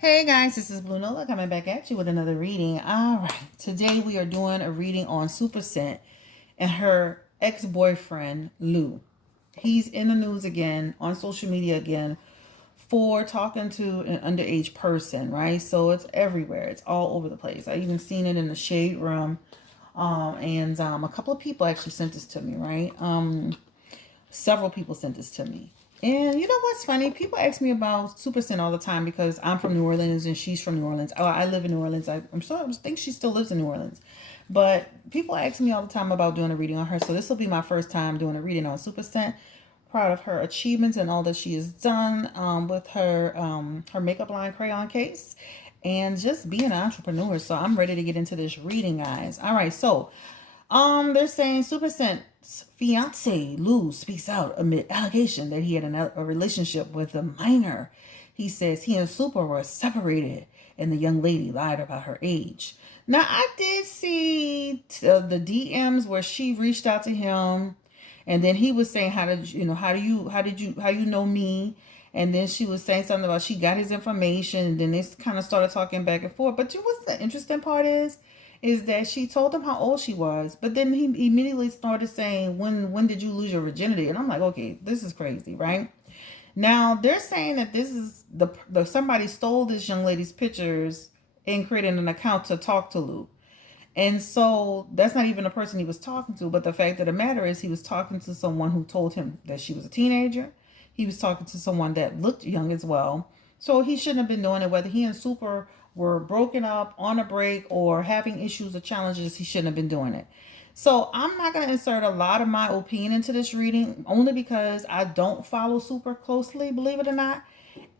Hey guys, this is Blue Nola coming back at you with another reading. All right, today we are doing a reading on Super Scent and her ex-boyfriend Lou. He's in the news again on social media again for talking to an underage person, right? So it's everywhere. It's all over the place. I even seen it in the shade room. And a couple of people actually sent this to me, right? Several people sent this to me. And you know what's funny? People ask me about Super Sin all the time because I'm from New Orleans and she's from New Orleans. Oh, I live in New Orleans. I think she still lives in New Orleans. But people ask me all the time about doing a reading on her. So this will be my first time doing a reading on Super Scent. Proud of her achievements and all that she has done with her makeup line crayon case and just being an entrepreneur. So I'm ready to get into this reading, guys. All right, so they're saying Super Scent's fiance Lou speaks out amid allegation that he had a relationship with a minor. He says he and Super were separated, and the young lady lied about her age. Now I did see the DMs where she reached out to him, and then he was saying, how you know me?" And then she was saying something about she got his information, and then they kind of started talking back and forth. But you know what's the interesting part is that she told him how old she was, but then he immediately started saying, when did you lose your virginity? And I'm like, okay, this is crazy, right? Now they're saying that this is the somebody stole this young lady's pictures and created an account to talk to Lou. And so that's not even the person he was talking to, but the fact of the matter is he was talking to someone who told him that she was a teenager. He was talking to someone that looked young as well. So he shouldn't have been doing it. Whether he and Super were broken up, on a break, or having issues or challenges, he shouldn't have been doing it. So I'm not going to insert a lot of my opinion into this reading, only because I don't follow Super closely, believe it or not.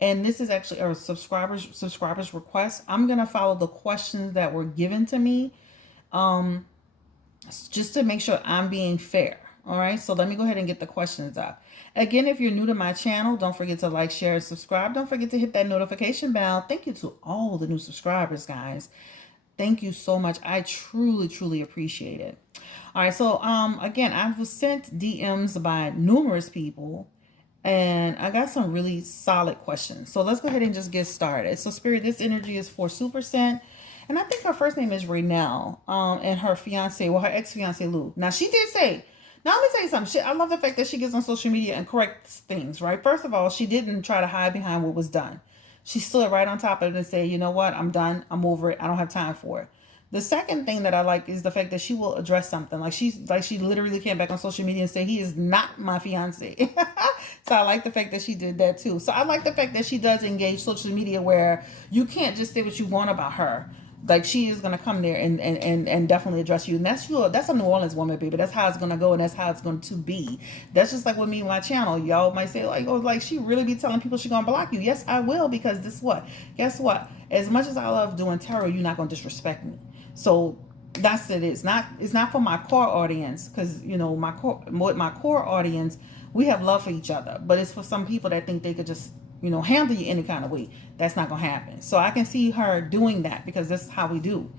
And this is actually a subscribers request. I'm going to follow the questions that were given to me, um, just to make sure I'm being fair. All right, so let me go ahead and get the questions up. Again, if you're new to my channel, don't forget to like, share, and subscribe. Don't forget to hit that notification bell. Thank you to all the new subscribers, guys. Thank you so much. I truly, truly appreciate it. All right, so again, I was sent DMs by numerous people, and I got some really solid questions. So let's go ahead and just get started. So Spirit, this energy is for Super Scent. And I think her first name is Raynell, and her fiance, well, her ex-fiance Lou. Now she did say, now let me tell you something. I love the fact that she gets on social media and corrects things, right? First of all, she didn't try to hide behind what was done. She stood right on top of it and said, you know what, I'm done. I'm over it. I don't have time for it. The second thing that I like is the fact that she will address something. She literally came back on social media and said he is not my fiance. So I like the fact that she did that too. So I like the fact that she does engage social media where you can't just say what you want about her. Like she is gonna come there and definitely address you. And that's a New Orleans woman, baby. That's how it's gonna go and that's how it's going to be. That's just like with me and my channel. Y'all might say, like, oh, like she really be telling people she gonna block you. Yes, I will, because this what? Guess what? As much as I love doing tarot, you're not gonna disrespect me. So that's it. It's not for my core audience, because you know my core audience, we have love for each other. But it's for some people that think they could just handle you any kind of way. That's not gonna happen. So I can see her doing that because this is how we do.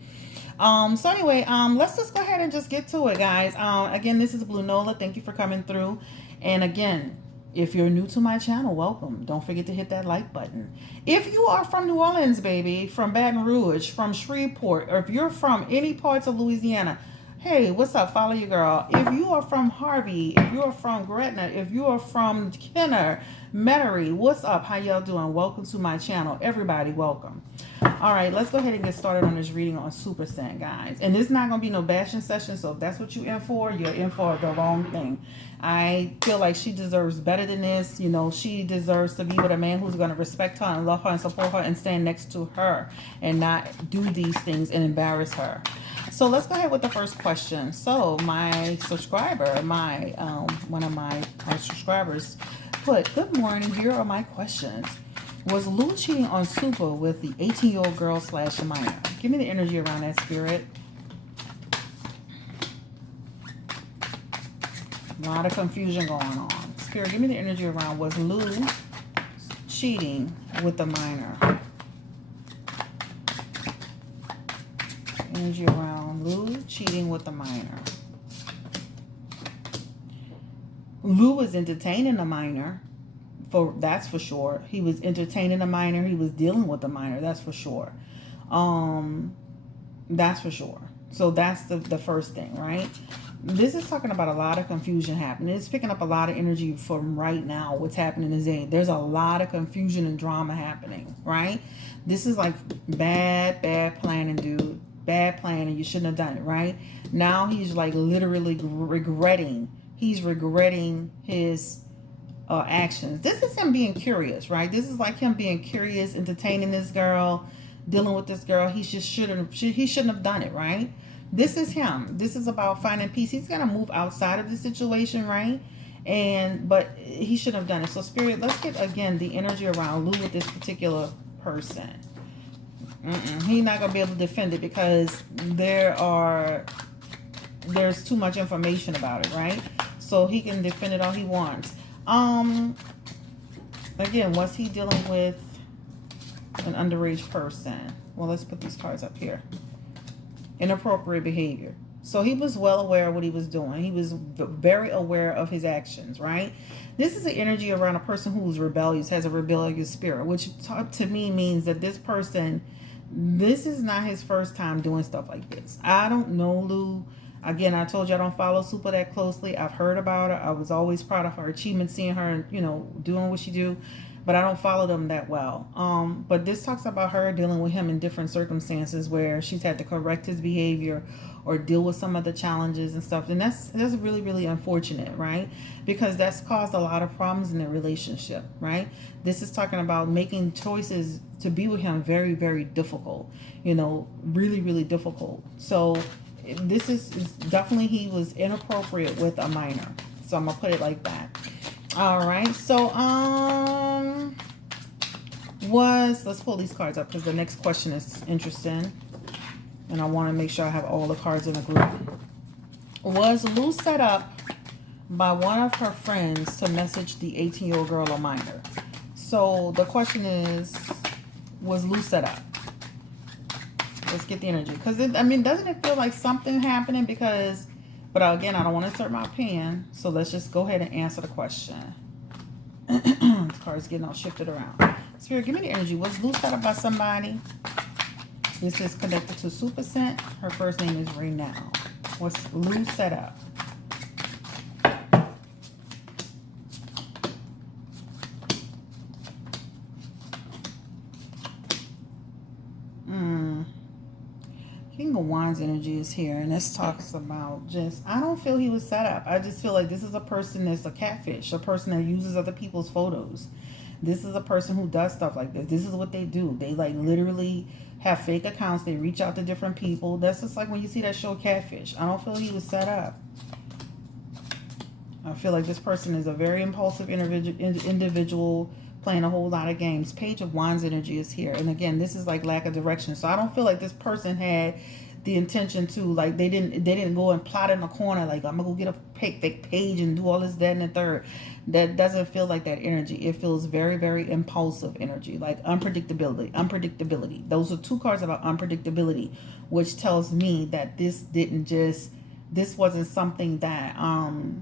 So anyway, let's just go ahead and just get to it, guys. Again, this is Blue Nola. Thank you for coming through. And again, if you're new to my channel, welcome. Don't forget to hit that like button. If you are from New Orleans, baby, from Baton Rouge, from Shreveport, or if you're from any parts of Louisiana, hey, what's up? Follow your girl. If you are from Harvey, if you are from Gretna, if you are from Kenner, Metairie, what's up? How y'all doing? Welcome to my channel. Everybody, welcome. All right, let's go ahead and get started on this reading on Super Scent, guys. And this is not going to be no bashing session, so if that's what you're in for the wrong thing. I feel like she deserves better than this. You know, she deserves to be with a man who's going to respect her and love her and support her and stand next to her and not do these things and embarrass her. So let's go ahead with the first question. So my subscriber, one of my subscribers put, "Good morning, here are my questions. Was Lou cheating on Supa with the 18-year-old girl / minor?" Give me the energy around that, Spirit. A lot of confusion going on. Spirit, give me the energy around, was Lou cheating with the minor? Energy around Lou cheating with the minor. Lou was entertaining the minor That's for sure. He was entertaining a minor. He was dealing with a minor. That's for sure. That's for sure. So that's the first thing, right? This is talking about a lot of confusion happening. It's picking up a lot of energy from right now. What's happening is there's a lot of confusion and drama happening, right? This is like bad planning, dude. Bad planning. You shouldn't have done it, right? Now he's like literally regretting. He's regretting his actions. This is him being curious, right? This is like him being curious, entertaining this girl, dealing with this girl. He shouldn't have done it, right? This is him. This is about finding peace. He's gonna move outside of the situation, right? But he shouldn't have done it. So Spirit, let's get again the energy around Lou with this particular person. He's not gonna be able to defend it because there's too much information about it, right? So he can defend it all he wants. Again, was he dealing with an underage person? Well, let's put these cards up here. Inappropriate behavior. So he was well aware of what he was doing. He was very aware of his actions, right? This is the energy around a person who's rebellious, has a rebellious spirit, which to me means that this person, this is not his first time doing stuff like this. I don't know Lou. Again, I told you I don't follow Supa that closely. I've heard about her. I was always proud of her achievements, seeing her, doing what she do. But I don't follow them that well. But this talks about her dealing with him in different circumstances where she's had to correct his behavior or deal with some of the challenges and stuff. And that's really, really unfortunate, right? Because that's caused a lot of problems in the relationship, right? This is talking about making choices to be with him very, very difficult, really, really difficult. So this is definitely, he was inappropriate with a minor. So I'm going to put it like that. All right, so let's pull these cards up because the next question is interesting, and I want to make sure I have all the cards in a group. Was Lou set up by one of her friends to message the 18-year-old girl a minor? So the question is, was Lou set up? Let's get the energy, because doesn't it feel like something happening? But again, I don't want to insert my opinion, so let's just go ahead and answer the question. This card's getting all shifted around. Spirit, give me the energy. Was Lou set up by somebody? This is connected to Supa Scent. Her first name is Renal. Was Lou set up? King of Wands energy is here, and this talks about I don't feel he was set up. I just feel like this is a person that's a catfish, a person that uses other people's photos. This is a person who does stuff like this. This is what they do. They like literally have fake accounts. They reach out to different people. That's just like when you see that show Catfish. I don't feel he was set up. I feel like this person is a very impulsive individual playing a whole lot of games. Page of Wands energy is here. And again, this is like lack of direction. So I don't feel like this person had the intention to, like, they didn't go and plot in the corner like, I'm gonna go get a fake page and do all this, that, and the third. That doesn't feel like that energy. It feels very, very impulsive energy, like unpredictability. Those are two cards about unpredictability, which tells me that this wasn't something that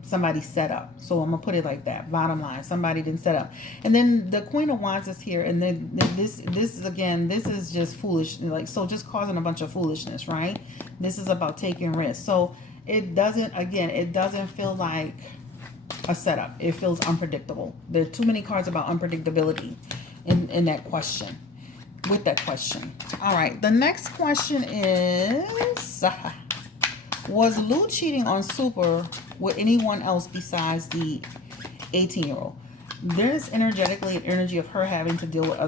somebody set up. So I'm gonna put it like that. Bottom line, somebody didn't set up. And then the Queen of Wands is here, and then this is just foolish, like, so just causing a bunch of foolishness, right? This is about taking risks. So it doesn't feel like a setup. It feels unpredictable. There are too many cards about unpredictability in that question. With that question. All right. The next question is. Was Lou cheating on Supa with anyone else besides the 18-year-old? There's energetically an energy of her having to deal with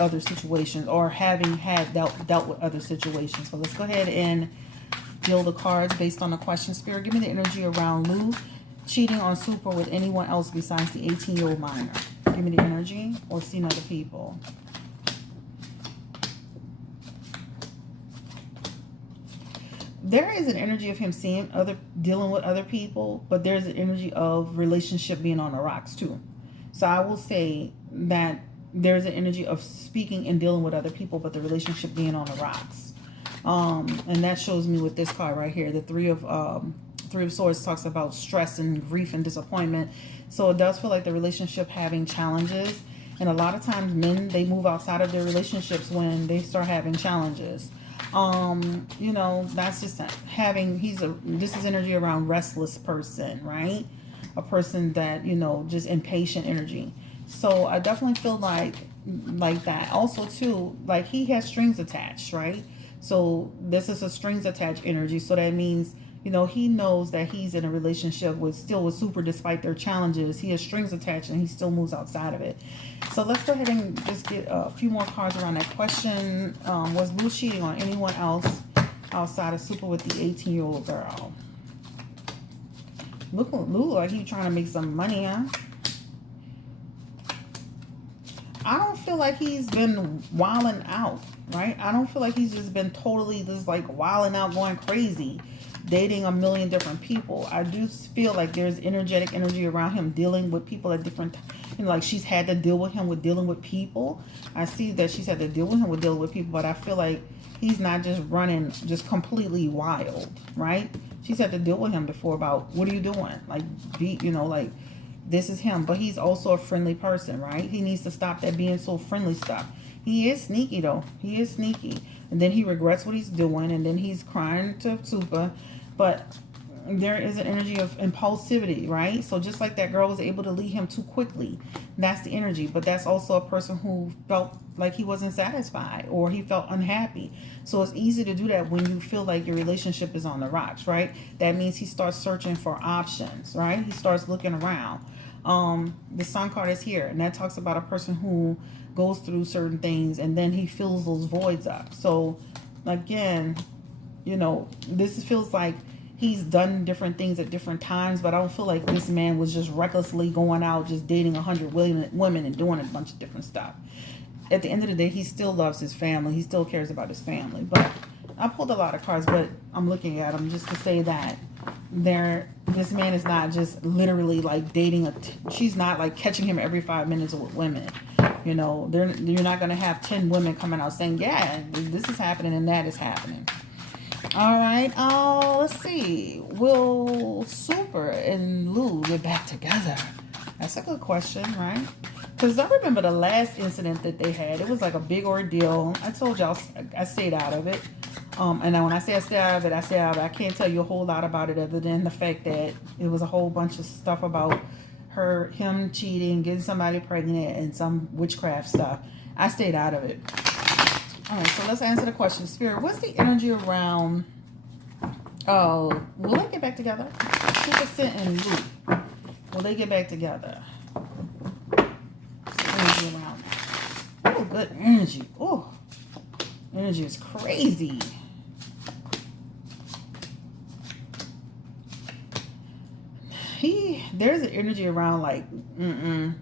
other situations, or having dealt with other situations. So let's go ahead and deal the cards based on the question. Spirit, give me the energy around Lou cheating on Supa with anyone else besides the 18-year-old minor. Give me the energy, or seeing other people. There is an energy of him dealing with other people, but there's an energy of relationship being on the rocks too. So I will say that there's an energy of speaking and dealing with other people, but the relationship being on the rocks. And that shows me with this card right here, the Three of Swords talks about stress and grief and disappointment. So it does feel like the relationship having challenges. And a lot of times men, they move outside of their relationships when they start having challenges. You know, that's just having, this is energy around restless person, right? A person that, you know, just impatient energy. So I definitely feel like that. Also too, like he has strings attached, right? So this is a strings attached energy. So that means, you know, he knows that he's in a relationship with Supa despite their challenges. He has strings attached and he still moves outside of it. So let's go ahead and just get a few more cards around that question. Was Lou cheating on anyone else outside of Supa with the 18-year-old girl? Look at Lou like he's trying to make some money, huh? I don't feel like he's been wilding out, right? I don't feel like he's just been totally just like wilding out, going crazy, dating a million different people. I do feel like there's energetic energy around him dealing with people at different, you know, like she's had to deal with him with dealing with people. I see that she's had to deal with him with dealing with people, but I feel like he's not just running just completely wild, right? She's had to deal with him before about, what are you doing? Like, you know, like, this is him, but he's also a friendly person, right? He needs to stop that being so friendly stuff. He is sneaky, though. He is sneaky. And then he regrets what he's doing, and then he's crying to Supa. But there is an energy of impulsivity, right? So just like that girl was able to leave him too quickly, that's the energy. But that's also a person who felt like he wasn't satisfied or he felt unhappy. So it's easy to do that when you feel like your relationship is on the rocks, right? That means he starts searching for options, right? He starts looking around. The Sun card is here, and that talks about a person who goes through certain things and then he fills those voids up. So again, you know, this feels like he's done different things at different times, but I don't feel like this man was just recklessly going out, just dating 100 women and doing a bunch of different stuff. At the end of the day, he still loves his family. He still cares about his family. But I pulled a lot of cards, but I'm looking at them just to say that this man is not just literally like dating she's not like catching him every 5 minutes with women. You know, you're not going to have 10 women coming out saying, yeah, this is happening and that is happening. All right. Let's see. Will Supa and Lou get back together? That's a good question, right? Because I remember the last incident that they had. It was like a big ordeal. I told y'all I stayed out of it. And then when I say I stayed out of it, I can't tell you a whole lot about it other than the fact that it was a whole bunch of stuff about him cheating, getting somebody pregnant, and some witchcraft stuff. I stayed out of it. All right, so let's answer the question. Spirit, what's the energy around... Oh, will they get back together? Supa and Lou. Will they get back together? Energy around. Oh, good energy. Oh, energy is crazy. There's an energy around like,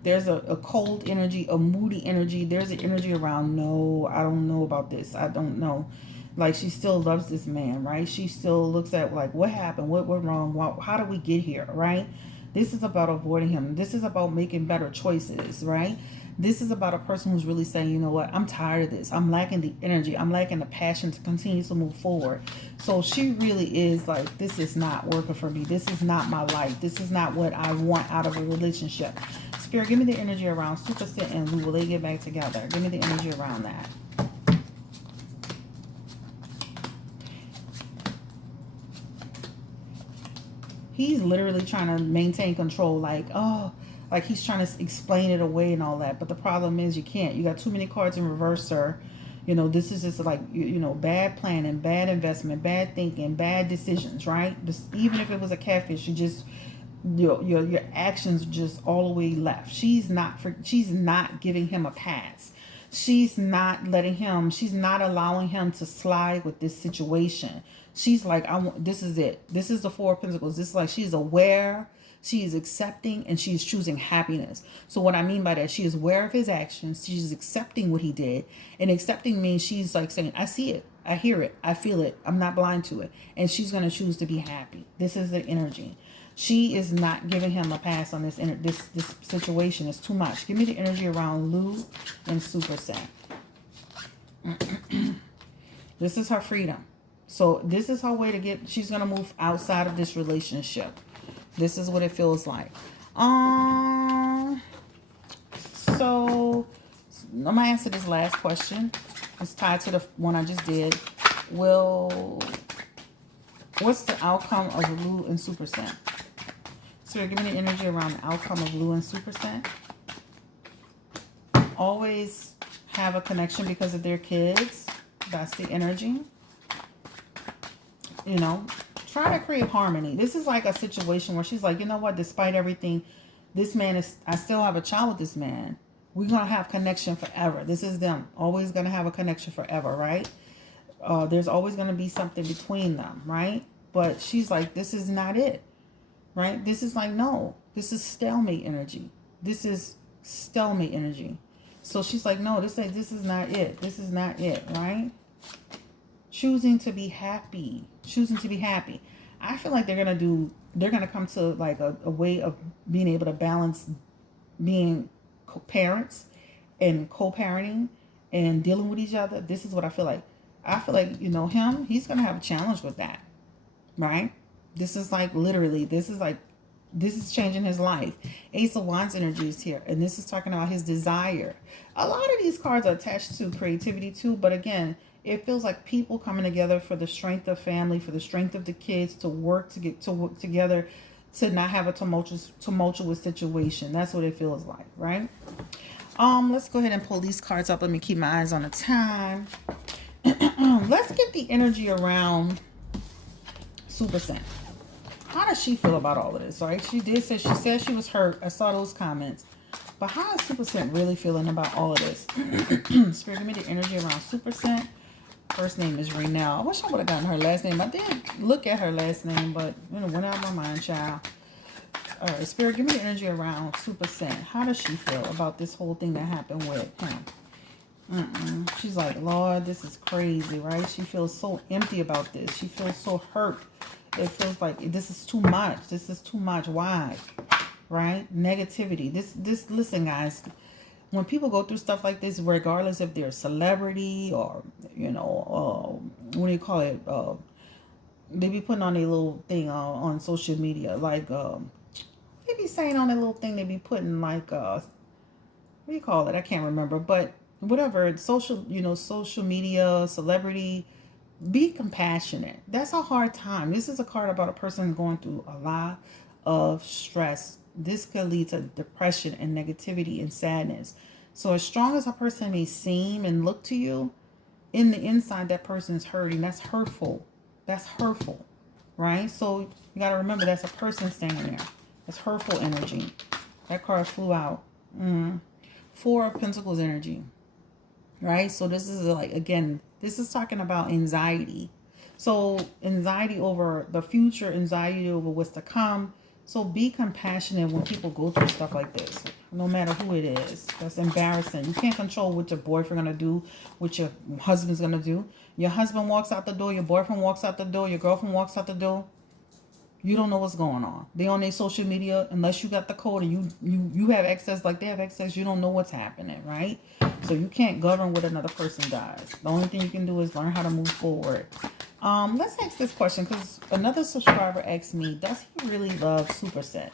there's a cold energy, a moody energy. There's an energy around, no, I don't know about this. I don't know. Like, she still loves this man, right? She still looks at like, what happened? What went wrong? How did we get here, right? This is about avoiding him. This is about making better choices, right? This is about a person who's really saying, you know what, I'm tired of this. I'm lacking the energy. I'm lacking the passion to continue to move forward. So she really is like, this is not working for me. This is not my life. This is not what I want out of a relationship. Spirit, give me the energy around Supa and Lou. Will they get back together? Give me the energy around that. He's literally trying to maintain control, like, oh, like he's trying to explain it away and all that. But the problem is you can't. You got too many cards in reverse, sir. You know, this is just like, you know, bad planning, bad investment, bad thinking, bad decisions, right? Even if it was a catfish, you just, your actions just all the way left. She's not giving him a pass. She's not allowing him to slide with this situation. She's like, this is it. This is the Four of Pentacles. This is like, she's aware, she is accepting, and she is choosing happiness. So what I mean by that, she is aware of his actions. She's accepting what he did. And accepting means she's like saying, I see it. I hear it. I feel it. I'm not blind to it. And she's going to choose to be happy. This is the energy. She is not giving him a pass on this situation. It's too much. Give me the energy around Lou and Supa. This is her freedom. So this is her way to get, she's going to move outside of this relationship. This is what it feels like. So I'm going to answer this last question. It's tied to the one I just did. What's the outcome of Lou and Super Scent? So give me the energy around the outcome of Lou and Super Scent. Always have a connection because of their kids. That's the energy. You know, try to create harmony. This is like a situation where she's like, you know what, despite everything, this man is, I still have a child with this man. We're going to have connection forever. This is them. Always going to have a connection forever, right? There's always going to be something between them, right? But she's like, this is not it, right? This is like, no, this is stalemate energy. This is stalemate energy. So she's like, no, this is not it. This is not it, right? Choosing to be happy. Choosing to be happy. I feel like they're going to come to like a way of being able to balance being parents and co-parenting and dealing with each other. This is what I feel like. I feel like, you know, he's going to have a challenge with that, right? This is like literally, this is changing his life. Ace of Wands energy is here. And this is talking about his desire. A lot of these cards are attached to creativity too. But again, it feels like people coming together for the strength of family, for the strength of the kids, to work together, to not have a tumultuous situation. That's what it feels like, right? Let's go ahead and pull these cards up. Let me keep my eyes on the time. Let's get the energy around Super Scent. How does she feel about all of this, right? She said she was hurt. I saw those comments. But how is Super Scent really feeling about all of this? Spirit, give me the energy around Super Scent. First name is Renelle. I wish I would have gotten her last name. I did look at her last name, but you know, went out of my mind, child. All right, Spirit, give me the energy around Super Scent. How does she feel about this whole thing that happened with him? She's like, Lord, this is crazy, right? She feels so empty about this. She feels so hurt. It feels like this is too much. This is too much. Why? Right? Negativity. Listen, guys. When people go through stuff like this, regardless if they're a celebrity or, you know, what do you call it? They be putting on a little thing on social media. Like, they be saying on a little thing, they be putting like, what do you call it? I can't remember. But whatever, social media, celebrity, be compassionate. That's a hard time. This is a card about a person going through a lot of stress. This could lead to depression and negativity and sadness. So as strong as a person may seem and look to you, in the inside that person is hurting. That's hurtful. That's hurtful, right? So you got to remember that's a person standing there. That's hurtful energy. That card flew out. Four of Pentacles energy, right? So this is like, again, this is talking about anxiety. So anxiety over the future, anxiety over what's to come. So be compassionate when people go through stuff like this, no matter who it is. That's embarrassing. You can't control what your boyfriend going to do, what your husband's going to do. Your husband walks out the door, your boyfriend walks out the door, your girlfriend walks out the door. You don't know what's going on. They on their social media, unless you got the code and you have access like they have access, you don't know what's happening, right? So you can't govern what another person does. The only thing you can do is learn how to move forward. Let's ask this question because another subscriber asked me, does he really love Super Scent?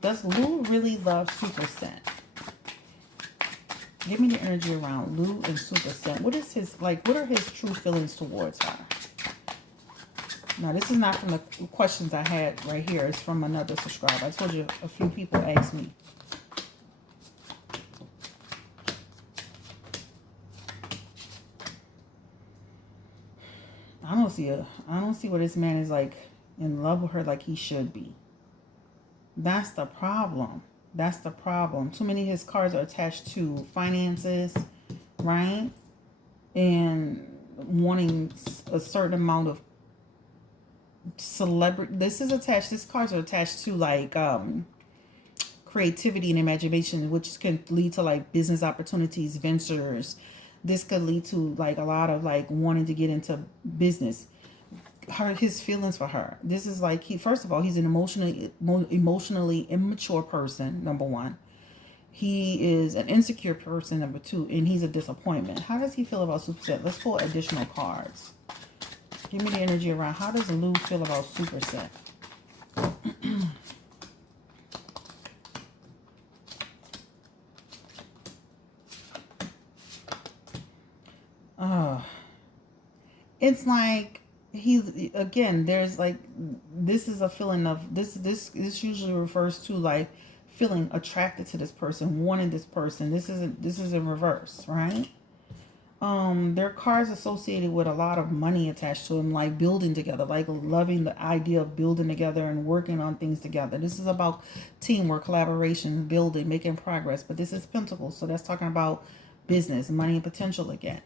Does Lou really love Super Scent? Give me the energy around Lou and Super Scent. What are his true feelings towards her? Now, this is not from the questions I had right here. It's from another subscriber. I told you a few people asked me. I don't see what this man is like in love with her like he should be. That's the problem. That's the problem. Too many of his cards are attached to finances, right? And wanting a certain amount of celebrity. These cards are attached to like creativity and imagination, which can lead to like business opportunities, ventures. This could lead to like a lot of like wanting to get into business. His feelings for her. This is like first of all, he's an emotionally immature person, number one. He is an insecure person, number two, and he's a disappointment. How does he feel about Super Scent? Let's pull additional cards. Give me the energy around. How does Lou feel about Super Scent? Oh, it's like he's again. There's like this is a feeling of this usually refers to like feeling attracted to this person, wanting this person. This is in reverse, right? There are cards associated with a lot of money attached to them, like building together, like loving the idea of building together and working on things together. This is about teamwork, collaboration, building, making progress. But this is Pentacles, so that's talking about business, money, and potential again.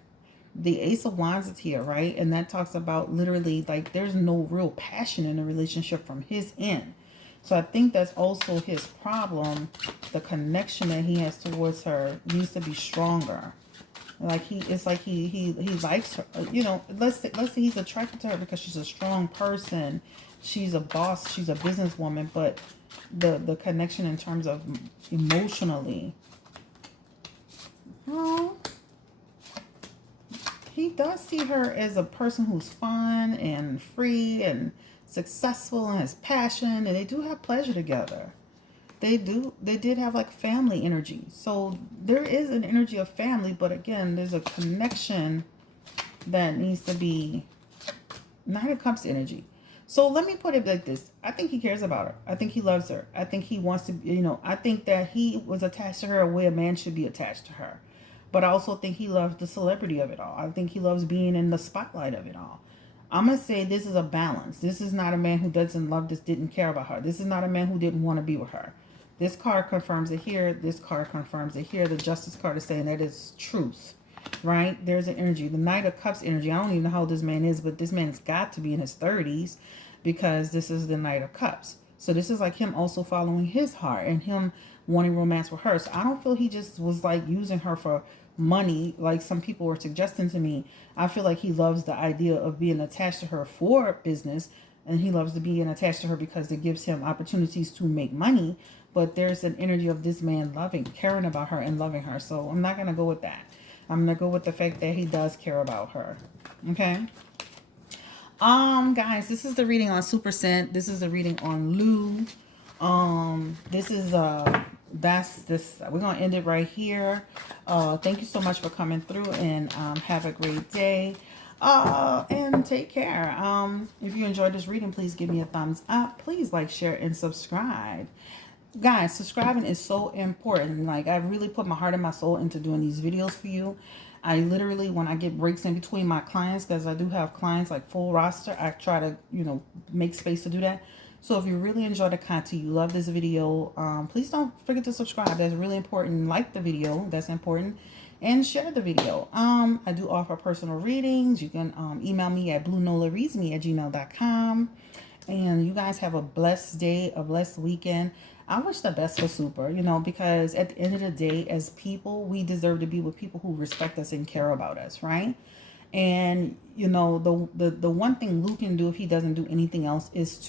The Ace of Wands is here, right? And that talks about literally like there's no real passion in the relationship from his end. So I think that's also his problem. The connection that he has towards her needs to be stronger. Like it's like he likes her. You know, let's say he's attracted to her because she's a strong person. She's a boss. She's a businesswoman. But the connection in terms of emotionally, oh, he does see her as a person who's fun and free and successful and has passion, and they do have pleasure together. They did have like family energy. So there is an energy of family, but again, there's a connection that needs to be Nine of Cups energy. So let me put it like this. I think he cares about her. I think he loves her. I think he wants to, I think that he was attached to her a way a man should be attached to her. But I also think he loves the celebrity of it all. I think he loves being in the spotlight of it all. I'm going to say this is a balance. This is not a man who doesn't love this, didn't care about her. This is not a man who didn't want to be with her. This card confirms it here. This card confirms it here. The Justice card is saying that is truth, right? There's an energy. The Knight of Cups energy. I don't even know how old this man is, but this man's got to be in his 30s because this is the Knight of Cups. So this is like him also following his heart and him wanting romance with her. So I don't feel he just was like using her for money like some people were suggesting to me. I feel like he loves the idea of being attached to her for business, and he loves to be attached to her because it gives him opportunities to make money. But there's an energy of this man loving, caring about her and loving her. So I'm not going to go with that. I'm going to go with the fact that he does care about her. Okay. Guys, this is the reading on Super Scent. This is the reading on Lou. This is that's this. We're gonna end it right here. Thank you so much for coming through, and have a great day. And take care. If you enjoyed this reading, please give me a thumbs up. Please like, share, and subscribe. Guys, subscribing is so important. Like, I really put my heart and my soul into doing these videos for you. I literally, when I get breaks in between my clients, because I do have clients like full roster, I try to, make space to do that. So if you really enjoy the content, you love this video, please don't forget to subscribe. That's really important. Like the video. That's important. And share the video. I do offer personal readings. You can email me at bluenolareadsme@gmail.com. And you guys have a blessed day, a blessed weekend. I wish the best for Super, because at the end of the day, as people, we deserve to be with people who respect us and care about us, right? And, the one thing Luke can do if he doesn't do anything else is to